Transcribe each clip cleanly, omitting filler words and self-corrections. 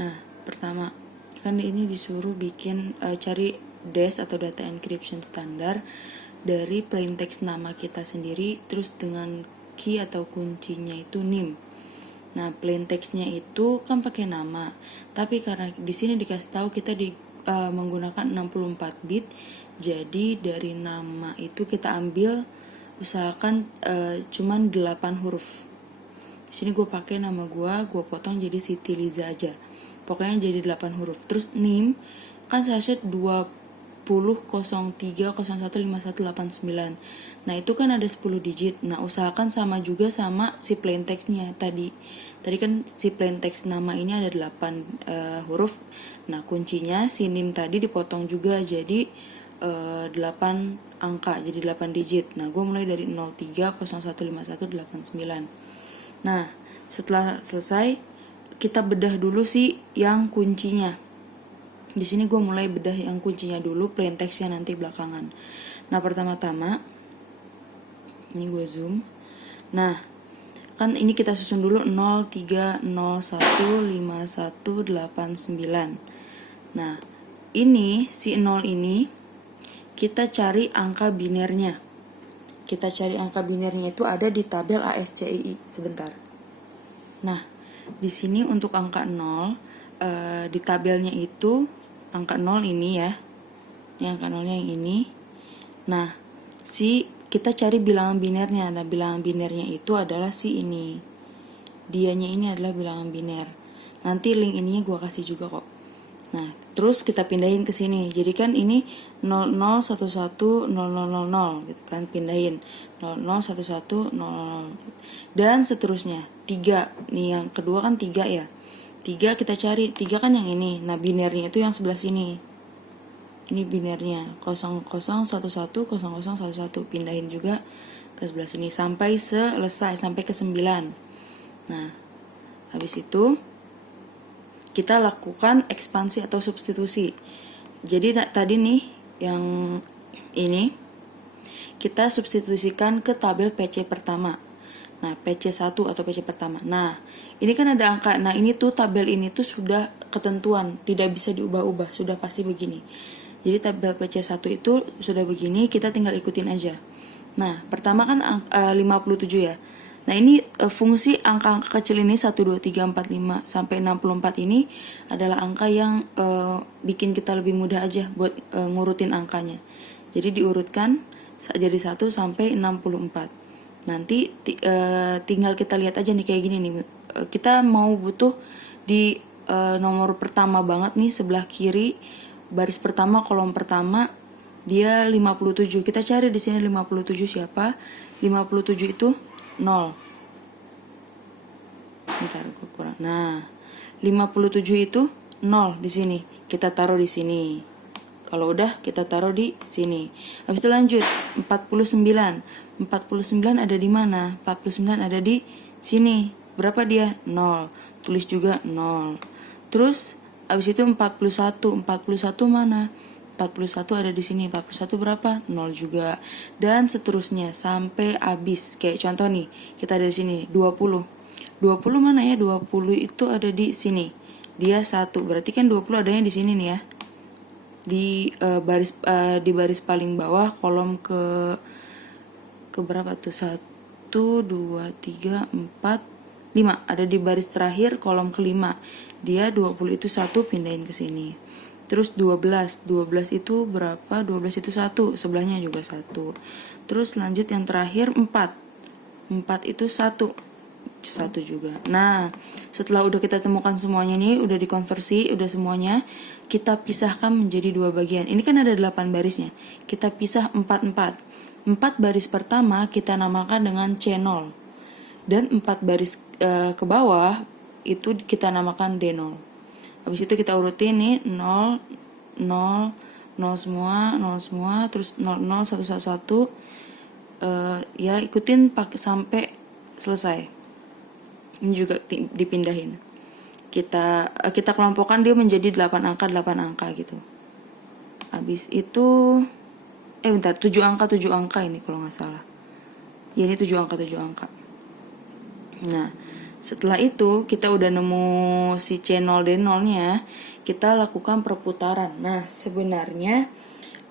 Nah, pertama kan ini disuruh bikin cari dash atau data encryption standar dari plain text nama kita sendiri, terus dengan key atau kuncinya itu NIM. Nah, plain textnya itu kan pakai nama, tapi karena di sini dikasih tahu kita menggunakan 64 bit, jadi dari nama itu kita ambil usahakan cuman 8 huruf. Di sini gue pakai nama gue potong jadi Siti Liza aja. Pokoknya jadi 8 huruf. Terus NIM kan saya set 20.03.01.5189. Nah, itu kan ada 10 digit. Nah, usahakan sama juga sama si plain text-nya tadi. Tadi kan si plain text nama ini ada 8 huruf. Nah, kuncinya si NIM tadi dipotong juga jadi 8 angka, jadi 8 digit. Nah, gue mulai dari 03.01.51.89. Nah, setelah selesai kita bedah dulu sih yang kuncinya. Di sini gue mulai bedah yang kuncinya dulu, plain textnya nanti belakangan. Nah, pertama-tama ini gue zoom. Nah, kan ini kita susun dulu 03015189. Nah, ini si 0 ini kita cari angka binernya. Kita cari angka binernya itu ada di tabel ASCII. Sebentar. Nah, di sini untuk angka 0 di tabelnya itu angka 0 ini ya. Ini angka 0-nya yang ini. Nah, kita cari bilangan binernya. Nah, bilangan binernya itu adalah si ini. Dianya ini adalah bilangan biner. Nanti link ininya gue kasih juga kok. Nah, terus kita pindahin ke sini. Jadi kan ini 00110000 gitu kan, pindahin 001100 dan seterusnya. 3. Nih yang kedua kan 3 ya. 3 kita cari. 3 kan yang ini. Nah, binernya itu yang sebelah sini. Ini binernya 00110011. Pindahin juga ke sebelah sini sampai selesai, sampai ke 9. Nah, habis itu kita lakukan ekspansi atau substitusi. Jadi tadi nih yang ini kita substitusikan ke tabel PC pertama. Nah, PC1 atau PC pertama. Nah, ini kan ada angka. Nah, ini tuh tabel ini tuh sudah ketentuan, tidak bisa diubah-ubah, sudah pasti begini. Jadi tabel PC1 itu sudah begini, kita tinggal ikutin aja. Nah, pertama kan 57 ya. Nah, ini fungsi angka-angka kecil ini 1, 2, 3, 4, 5 sampai 64 ini adalah angka yang bikin kita lebih mudah aja buat ngurutin angkanya. Jadi diurutkan jadi 1 sampai 64. Nanti tinggal kita lihat aja nih kayak gini nih. Kita mau butuh di nomor pertama banget nih, sebelah kiri baris pertama kolom pertama dia 57. Kita cari di sini 57 siapa? 57 itu 0. Bentar, gue kurang. Nah, 57 itu 0 di sini. Kita taruh di sini. Kalau udah kita taruh di sini. Habis itu lanjut 49. 49 ada di mana? 49 ada di sini. Berapa dia? 0. Tulis juga 0. Terus habis itu 41. 41 mana? 41 ada di sini. 41 berapa? 0 juga. Dan seterusnya sampai habis. Kayak contoh nih, kita ada di sini 20. 20 mana ya? 20 itu ada di sini. Dia 1. Berarti kan 20 adanya di sini nih ya. Di baris paling bawah kolom ke berapa tuh? 1 2 3 4 5. Ada di baris terakhir kolom kelima. Dia 20 itu 1, pindahin ke sini. Terus 12 itu berapa? 12 itu 1, sebelahnya juga 1. Terus lanjut yang terakhir 4 itu 1 juga. Nah, setelah udah kita temukan semuanya nih, udah dikonversi, udah semuanya, kita pisahkan menjadi 2 bagian. Ini kan ada 8 barisnya. Kita pisah 4 baris pertama kita namakan dengan C0. Dan 4 baris ke bawah itu kita namakan D0. Habis itu kita urutin nih 0 0 0 semua, terus 0 0 1 1 1. Ya ikutin sampai selesai. Ini juga dipindahin. Kita kelompokkan dia menjadi 8 angka gitu. Habis itu bentar, 7 angka ini kalau nggak salah. Ya, ini 7 angka. Nah, Setelah itu kita udah nemu si C0 D0 nya, kita lakukan perputaran. Nah sebenarnya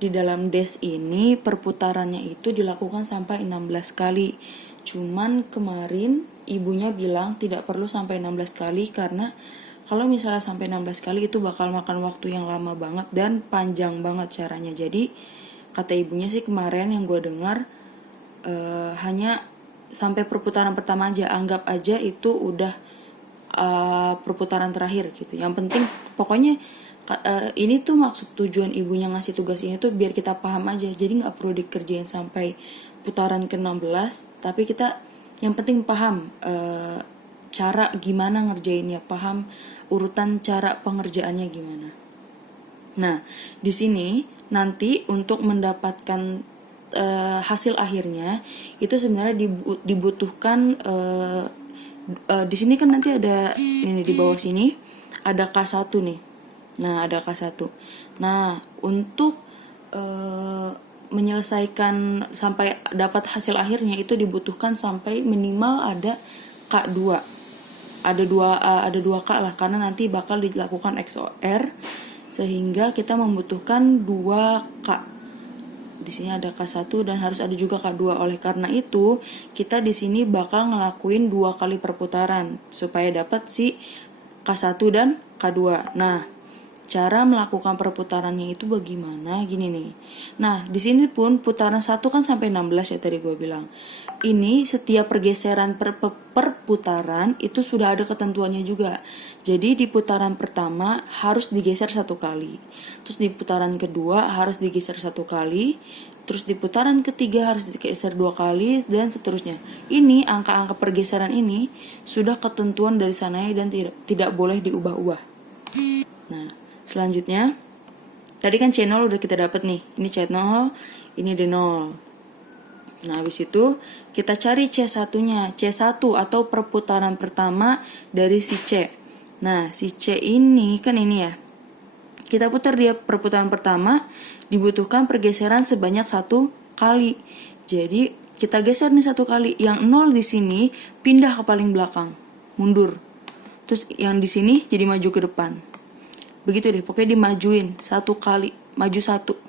di dalam des ini perputarannya itu dilakukan sampai 16 kali. Cuman kemarin ibunya bilang tidak perlu sampai 16 kali karena kalau misalnya sampai 16 kali itu bakal makan waktu yang lama banget dan panjang banget caranya. Jadi kata ibunya sih kemarin yang gue dengar hanya sampai perputaran pertama aja, anggap aja itu udah perputaran terakhir gitu. Yang penting pokoknya ini tuh maksud tujuan ibunya ngasih tugas ini tuh biar kita paham aja. Jadi nggak perlu dikerjain sampai putaran ke-16, tapi kita yang penting paham cara gimana ngerjainnya, paham urutan cara pengerjaannya gimana. Nah, di sini nanti untuk mendapatkan hasil akhirnya itu sebenarnya dibutuhkan di sini kan nanti ada ini di bawah sini ada K1 nih. Nah, ada K1. Nah, untuk menyelesaikan sampai dapat hasil akhirnya itu dibutuhkan sampai minimal ada K2. Ada dua K lah karena nanti bakal dilakukan XOR sehingga kita membutuhkan 2 K. Di sini ada K1 dan harus ada juga K2. Oleh karena itu, kita di sini bakal ngelakuin 2 kali perputaran supaya dapat si K1 dan K2. Nah, cara melakukan perputarannya itu bagaimana? Gini nih. Nah, di sini pun putaran 1 kan sampai 16 ya tadi gue bilang. Ini setiap pergeseran perputaran itu sudah ada ketentuannya juga. Jadi di putaran pertama harus digeser 1 kali. Terus di putaran kedua harus digeser 1 kali. Terus di putaran ketiga harus digeser 2 kali dan seterusnya. Ini angka-angka pergeseran ini sudah ketentuan dari sananya dan tidak boleh diubah-ubah. Nah, selanjutnya, tadi kan C0 udah kita dapat nih. Ini C0, ini D0. Nah, habis itu kita cari C1-nya. C1 atau perputaran pertama dari si C. Nah, si C ini kan ini ya. Kita putar dia perputaran pertama, dibutuhkan pergeseran sebanyak 1 kali. Jadi, kita geser nih 1 kali. Yang 0 di sini pindah ke paling belakang, mundur. Terus yang di sini jadi maju ke depan. Begitu deh, pokoknya dimajuin 1 kali, maju 1.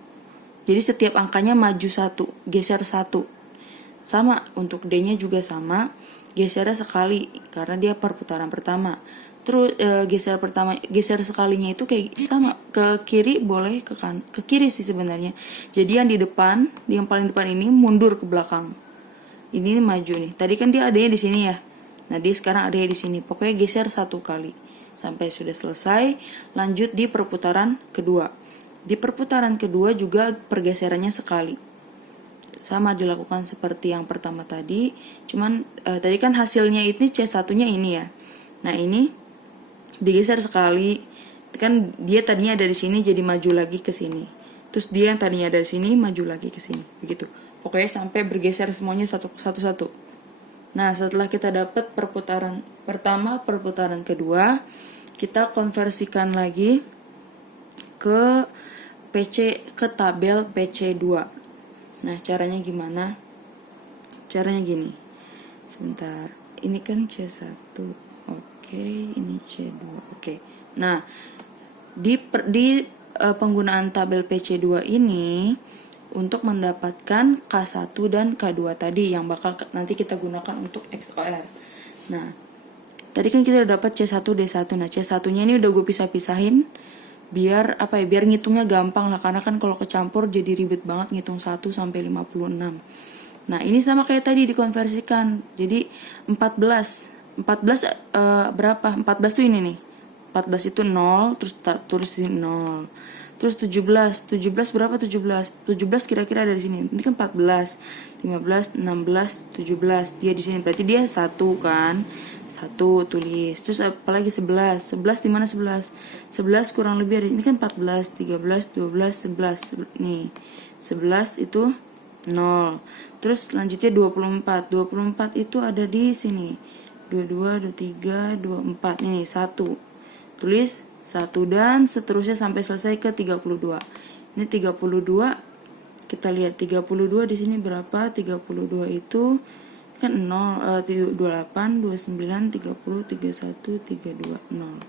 Jadi setiap angkanya maju 1, geser 1. Sama untuk D-nya juga sama, gesernya sekali karena dia perputaran pertama. Terus geser sekalinya itu kayak sama, ke kiri boleh ke kiri sih sebenarnya. Jadi yang di depan, yang paling depan ini mundur ke belakang. Ini maju nih. Tadi kan dia adanya di sini ya. Nah, dia sekarang adanya di sini. Pokoknya geser 1 kali. Sampai sudah selesai, lanjut di perputaran kedua. Di perputaran kedua juga pergeserannya sekali. Sama dilakukan seperti yang pertama tadi, cuman tadi kan hasilnya itu C1-nya ini ya. Nah, ini digeser sekali. Kan dia tadinya dari sini jadi maju lagi ke sini. Terus dia yang tadinya dari sini maju lagi ke sini. Begitu. Pokoknya sampai bergeser semuanya satu-satu. Nah, setelah kita dapat perputaran pertama, perputaran kedua, kita konversikan lagi ke tabel PC2. Nah, caranya gimana? Caranya gini. Sebentar. Ini kan C1. Oke, ini C2. Oke. Nah, di penggunaan tabel PC2 ini untuk mendapatkan K1 dan K2 tadi yang bakal nanti kita gunakan untuk XOR. Nah, tadi kan kita udah dapat C1 D1. Nah, C1-nya ini udah gue pisah-pisahin biar biar ngitungnya gampang lah, karena kan kalau kecampur jadi ribet banget ngitung 1 sampai 56. Nah, ini sama kayak tadi dikonversikan. Jadi 14 berapa? 14 tuh ini nih. 14 itu 0, terus tulisin 0. Terus 17 berapa 17? 17 kira-kira ada di sini. Ini kan 14, 15, 16, 17. Dia di sini berarti dia 1 kan. 1 tulis. Terus apalagi 11. 11 di mana 11? 11 kurang lebih ada. Ini kan 14, 13, 12, 11. Nih. 11 itu 0. Terus lanjutnya 24. 24 itu ada di sini. 22, 23, 24. Ini 1. Tulis 1 dan seterusnya sampai selesai ke 32. Ini 32. Kita lihat 32 di sini berapa? 32 itu kan 0, 28, 29, 30, 31, 32, 0.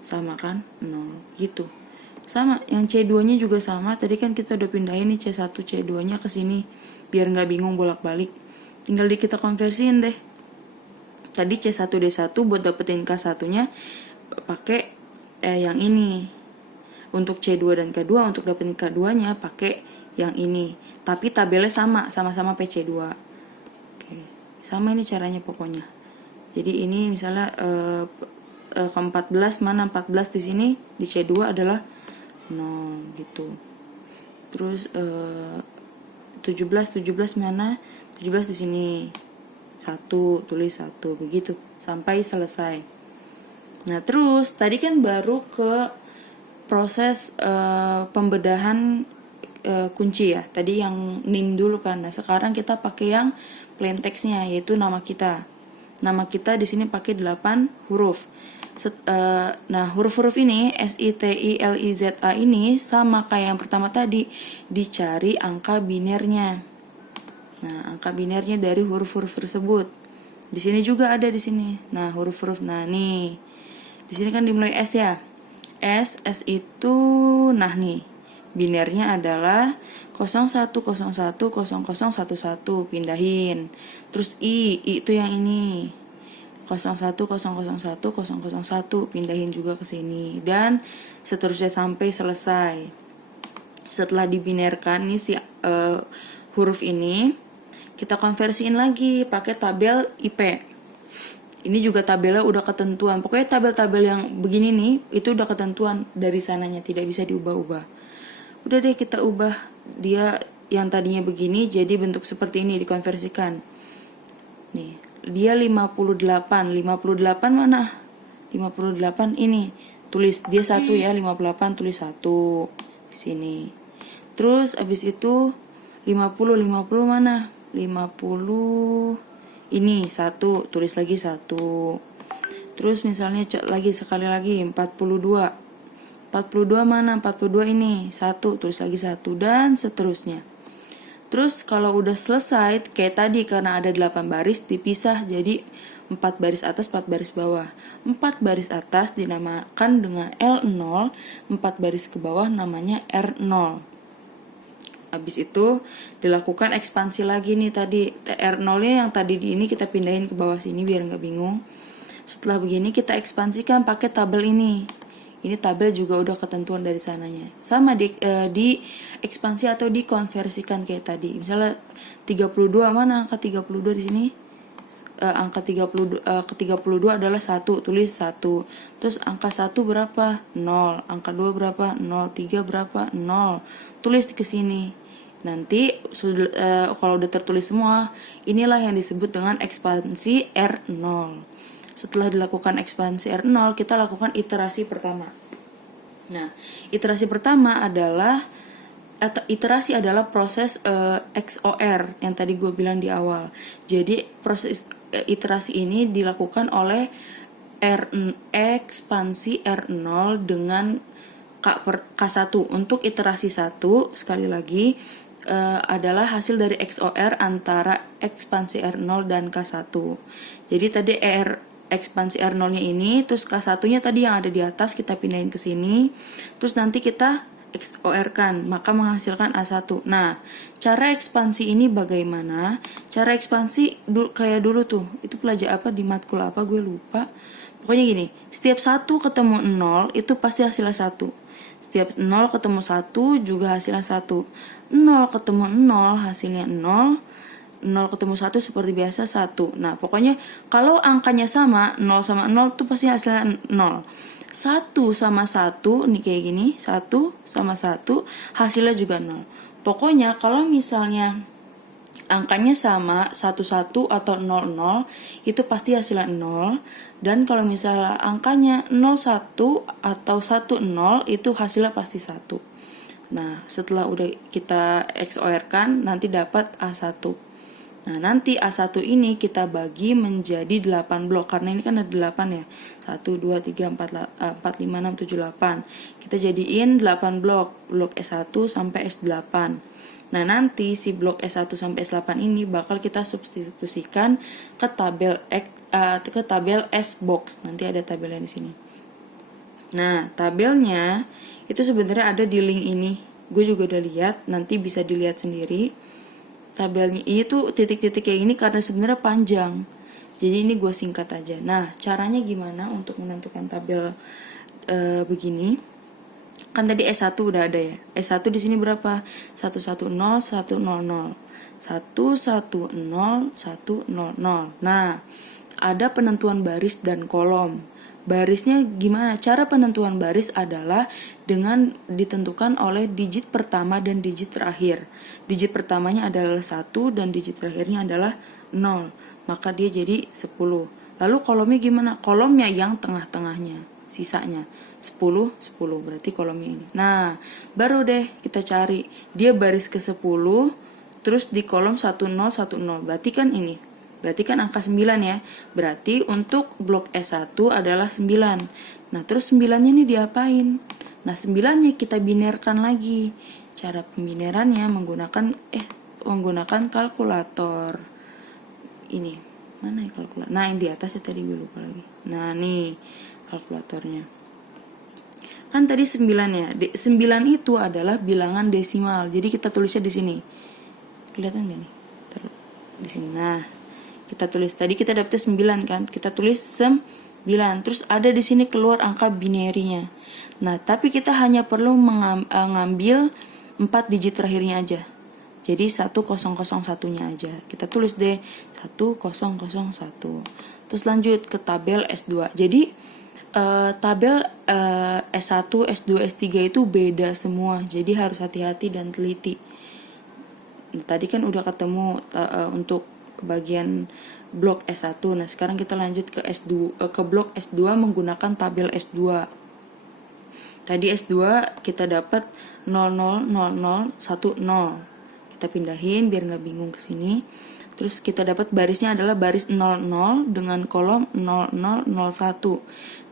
Sama kan? 0 gitu. Sama, yang C2-nya juga sama. Tadi kan kita udah pindahin nih C1, C2-nya ke sini biar nggak bingung bolak-balik. Tinggal kita konversiin deh. Tadi C1 D1 buat dapetin K1-nya pakai yang ini. Untuk C2 dan K2 untuk dapetin K2-nya pakai yang ini. Tapi tabelnya sama-sama PC2. Oke. Sama ini caranya pokoknya. Jadi ini misalnya ke-14 mana 14 di sini di C2 adalah 0 gitu. Terus 17 mana 17 di sini 1 tulis 1 begitu sampai selesai. Nah terus tadi kan baru ke proses pembedahan kunci ya. Tadi yang name dulu kan. Nah sekarang kita pakai yang plain text-nya yaitu nama kita. Nama kita di sini pakai 8 huruf. Nah huruf-huruf ini SITILIZA ini sama kayak yang pertama tadi, dicari angka binernya. Nah angka binernya dari huruf-huruf tersebut. Di sini juga ada di sini. Nah huruf-huruf, nah nih di sini kan dimulai S ya. S itu nah nih binernya adalah 01010011 pindahin. Terus I itu yang ini 010010001 pindahin juga ke sini dan seterusnya sampai selesai. Setelah dibinerkan nih si huruf ini kita konversiin lagi pakai tabel IP. Ini juga tabelnya udah ketentuan. Pokoknya tabel-tabel yang begini nih itu udah ketentuan dari sananya, tidak bisa diubah-ubah. Udah deh kita ubah dia yang tadinya begini jadi bentuk seperti ini dikonversikan. Nih, dia 58 mana? 58 ini. Tulis dia 1 ya, 58 tulis 1 di sini. Terus abis itu 50 mana? 50 ini 1 tulis lagi 1. Terus misalnya lagi sekali lagi 42 mana? 42 ini 1 tulis lagi 1 dan seterusnya. Terus kalau udah selesai kayak tadi karena ada 8 baris dipisah jadi 4 baris atas 4 baris bawah. 4 baris atas dinamakan dengan L0, 4 baris ke bawah namanya R0. Habis itu dilakukan ekspansi lagi nih tadi. R0-nya yang tadi di ini kita pindahin ke bawah sini biar nggak bingung. Setelah begini kita ekspansikan pakai tabel ini. Ini tabel juga udah ketentuan dari sananya. Sama di ekspansi atau dikonversikan kayak tadi. Misalnya 32 mana angka 32 di sini? Angka 32 ke 32 adalah 1, tulis 1. Terus angka 1 berapa? 0. Angka 2 berapa? 0. 3 berapa? 0. Tulis ke sini. Nanti kalau udah tertulis semua, inilah yang disebut dengan ekspansi R0. Setelah dilakukan ekspansi R0, kita lakukan iterasi pertama. Nah, iterasi pertama adalah proses XOR yang tadi gue bilang di awal. Jadi proses iterasi ini dilakukan oleh ekspansi R0 dengan K1. Untuk iterasi 1 sekali lagi adalah hasil dari XOR antara ekspansi R0 dan K1. Jadi tadi ekspansi R0-nya ini, terus K1-nya tadi yang ada di atas kita pindahin ke sini, terus nanti kita XOR-kan, maka menghasilkan A1. Nah, cara ekspansi ini bagaimana? Cara ekspansi kayak dulu tuh, itu pelajar apa di matkul apa gue lupa. Pokoknya gini, setiap 1 ketemu 0 itu pasti hasilnya 1. Setiap 0 ketemu 1 juga hasilnya 1. 0 ketemu 0 hasilnya 0. 0 ketemu 1 seperti biasa 1. Nah pokoknya kalau angkanya sama 0 sama 0 tuh pasti hasilnya 0. 1 sama 1 nih kayak gini, 1 sama 1 hasilnya juga 0. Pokoknya kalau misalnya angkanya sama 11 atau 00 itu pasti hasilnya 0. Dan kalau misalnya angkanya 01 atau 10 itu hasilnya pasti 1. Nah setelah udah kita XOR kan nanti dapat A1. Nah nanti A1 ini kita bagi menjadi 8 blok. Karena ini kan ada 8 ya, 1, 2, 3, 4, 5, 6, 7, 8. Kita jadiin 8 blok, blok S1 sampai S8. Nah, nanti si blok S1 sampai S8 ini bakal kita substitusikan ke tabel S box. Nanti ada tabelnya di sini. Nah, tabelnya itu sebenarnya ada di link ini. Gue juga udah lihat, nanti bisa dilihat sendiri. Tabelnya ini tuh titik-titik kayak ini karena sebenarnya panjang. Jadi ini gue singkat aja. Nah, caranya gimana untuk menentukan tabel begini? Kan tadi S1 udah ada ya. S1 di sini berapa? 110 100 110 100. Nah, ada penentuan baris dan kolom. Barisnya gimana? Cara penentuan baris adalah dengan ditentukan oleh digit pertama dan digit terakhir. Digit pertamanya adalah 1 dan digit terakhirnya adalah 0. Maka dia jadi 10. Lalu kolomnya gimana? Kolomnya yang tengah-tengahnya. Sisanya 10, 10. Berarti kolomnya ini. Nah, baru deh kita cari. Dia baris ke 10, terus di kolom 10, 10. Berarti kan ini. Berarti kan angka 9 ya. Berarti untuk blok S1 adalah 9. Nah, terus 9-nya ini diapain? Nah, 9-nya kita binerkan lagi. Cara pembinerannya menggunakan kalkulator. Ini. Mana ya kalkulator? Nah, yang di atasnya tadi gue lupa lagi. Nah, nih kalkulatornya. Kan tadi 9 ya. 9 itu adalah bilangan desimal. Jadi kita tulisnya di sini. Kelihatan gak nih? Di sini. Nah, kita tulis tadi kita dapetnya 9 kan, kita tulis 9, terus ada di sini keluar angka binerinya. Nah, tapi kita hanya perlu mengambil 4 digit terakhirnya aja. Jadi 1001-nya aja. Kita tulis deh 1001. Terus lanjut ke tabel S2. Jadi tabel S1, S2, S3 itu beda semua. Jadi harus hati-hati dan teliti. Nah, tadi kan udah ketemu untuk bagian blok S1. Nah, sekarang kita lanjut ke blok S2 menggunakan tabel S2. Tadi S2 kita dapat 000010. Kita pindahin biar nggak bingung ke sini. Terus kita dapat barisnya adalah baris 00 dengan kolom 0001.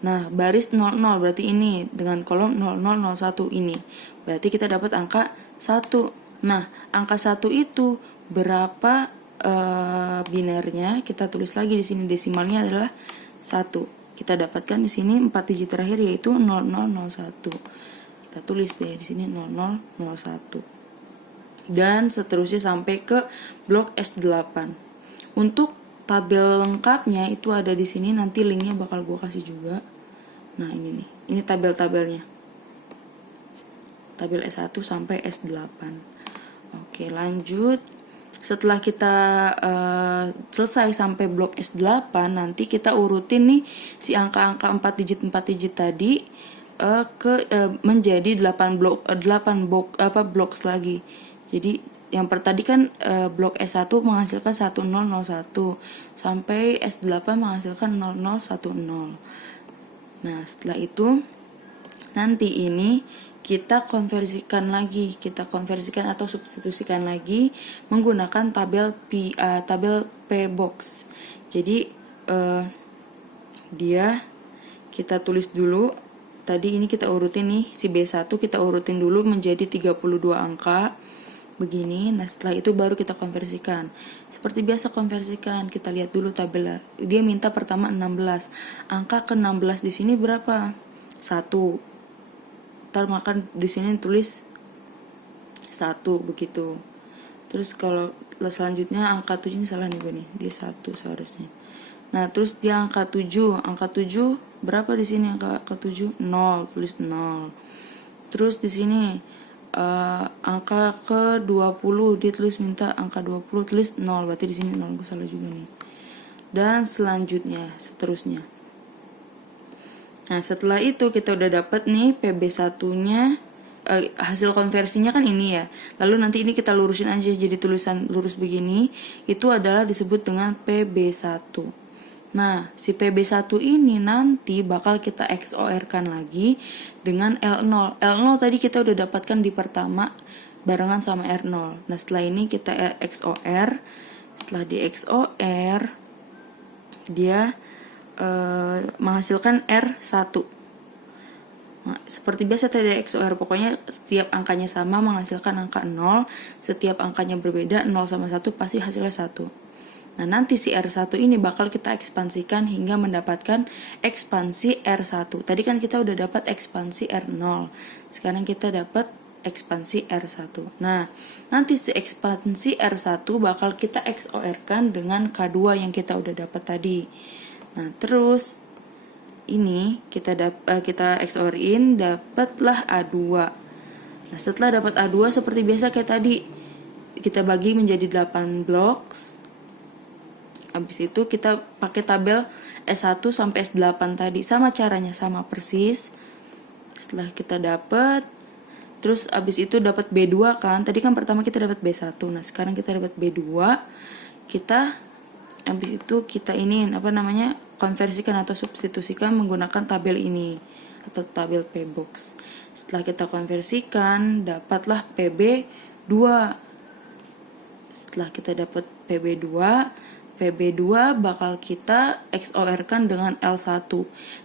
Nah, baris 00 berarti ini dengan kolom 0001 ini. Berarti kita dapat angka 1. Nah, angka 1 itu berapa binernya? Kita tulis lagi di sini, desimalnya adalah 1. Kita dapatkan di sini 4 digit terakhir yaitu 0001. Kita tulis deh di sini 0001. Dan seterusnya sampai ke blok S8. Untuk tabel lengkapnya itu ada di sini, nanti linknya bakal gue kasih juga. Nah, ini nih. Ini tabel-tabelnya. Tabel S1 sampai S8. Oke, lanjut. Setelah kita selesai sampai blok S8, nanti kita urutin nih si angka-angka 4 digit tadi menjadi 8 blok lagi. Jadi yang tadi kan blok S1 menghasilkan 1001 sampai S8 menghasilkan 0010. Nah, setelah itu nanti ini kita konversikan atau substitusikan lagi menggunakan tabel P box. Jadi kita tulis dulu. Tadi ini kita urutin nih, si B1 kita urutin dulu menjadi 32 angka begini. Nah, setelah itu baru kita konversikan. Seperti biasa konversikan, kita lihat dulu tabelnya. Dia minta pertama 16. Angka ke-16 di sini berapa? 1. Ntar makan di sini tulis 1 begitu. Terus kalau selanjutnya angka 7 ini salah nih gue nih. Dia 1 seharusnya. Nah, terus dia angka 7. Angka 7 berapa di sini angka 7? 0, tulis 0. Terus di sini angka ke-20 dia tulis minta angka 20, tulis 0. Berarti di sini 0, gue salah juga nih. Dan seterusnya. Nah, setelah itu kita udah dapat nih PB1-nya, hasil konversinya kan ini ya. Lalu nanti ini kita lurusin aja jadi tulisan lurus begini. Itu adalah disebut dengan PB1. Nah, si PB1 ini nanti bakal kita XOR-kan lagi dengan L0. L0 tadi kita udah dapatkan di pertama barengan sama R0. Nah, setelah ini kita XOR. Setelah di XOR, dia menghasilkan R1. Nah, seperti biasa tadi XOR, pokoknya setiap angkanya sama menghasilkan angka 0, setiap angkanya berbeda 0 sama 1 pasti hasilnya 1. Nah, nanti si R1 ini bakal kita ekspansikan hingga mendapatkan ekspansi R1. Tadi kan kita udah dapat ekspansi R0. Sekarang kita dapat ekspansi R1. Nah, nanti si ekspansi R1 bakal kita XOR-kan dengan K2 yang kita udah dapat tadi. Nah, terus ini kita XOR-in, dapatlah A2. Nah, setelah dapat A2 seperti biasa kayak tadi, kita bagi menjadi 8 blok. Habis itu kita pakai tabel S1 sampai S8 tadi, sama caranya, sama persis. Setelah kita dapat, terus habis itu dapat B2 kan. Tadi kan pertama kita dapat B1. Nah, sekarang kita dapat B2. Kita habis itu kita ini konversikan atau substitusikan menggunakan tabel ini atau tabel Pbox. Setelah kita konversikan, dapatlah PB2. Setelah kita dapat PB2 bakal kita XOR-kan dengan L1.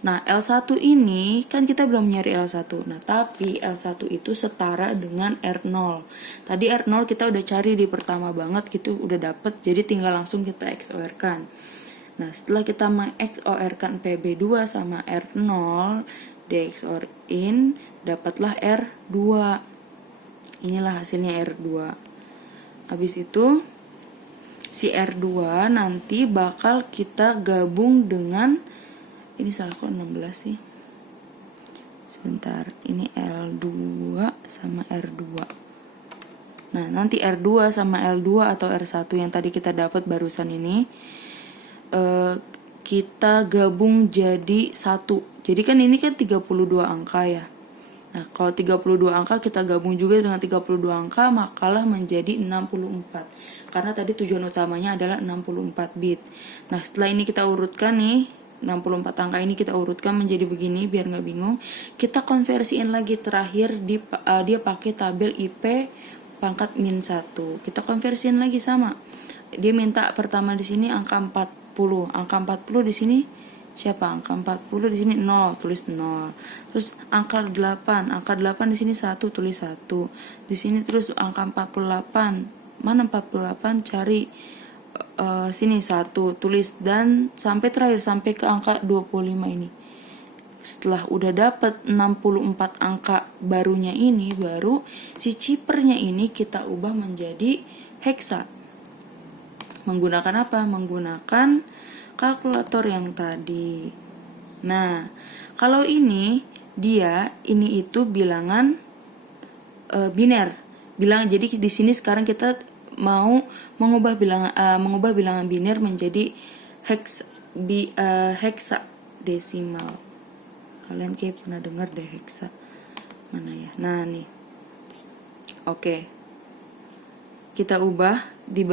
Nah, L1 ini kan kita belum nyari L1. Nah, tapi L1 itu setara dengan R0. Tadi R0 kita udah cari di pertama banget gitu, udah dapet, jadi tinggal langsung kita XOR-kan. Nah, setelah kita meng-XOR-kan PB2 sama R0, di XOR-in, dapatlah R2. Inilah hasilnya R2. Habis itu si R2 nanti bakal kita gabung dengan, ini salah kok 16 sih, sebentar, ini L2 sama R2. Nah, nanti R2 sama L2 atau R1 yang tadi kita dapat barusan ini kita gabung jadi 1. Jadi kan ini kan 32 angka ya. Nah, kalau 32 angka kita gabung juga dengan 32 angka, makalah menjadi 64. Karena tadi tujuan utamanya adalah 64 bit. Nah, setelah ini kita urutkan nih, 64 angka ini kita urutkan menjadi begini biar nggak bingung. Kita konversiin lagi terakhir dia pakai tabel IP pangkat -1. Kita konversiin lagi sama. Dia minta pertama di sini angka 40. Angka 40 di sini siapa? Angka 40 di sini 0, tulis 0. Terus angka 8 di sini 1, tulis 1. Di sini terus angka 48. Mana 48? Cari sini 1, tulis, dan sampai terakhir sampai ke angka 25 ini. Setelah udah dapat 64 angka barunya ini, baru si chippernya ini kita ubah menjadi hexa. Menggunakan apa? Menggunakan kalkulator yang tadi. Nah, kalau ini itu bilangan biner. Jadi di sini sekarang kita mau mengubah bilangan biner menjadi hexadesimal. Kalian kayak pernah dengar deh hexa. Mana ya? Nah, nih. Oke. Kita ubah di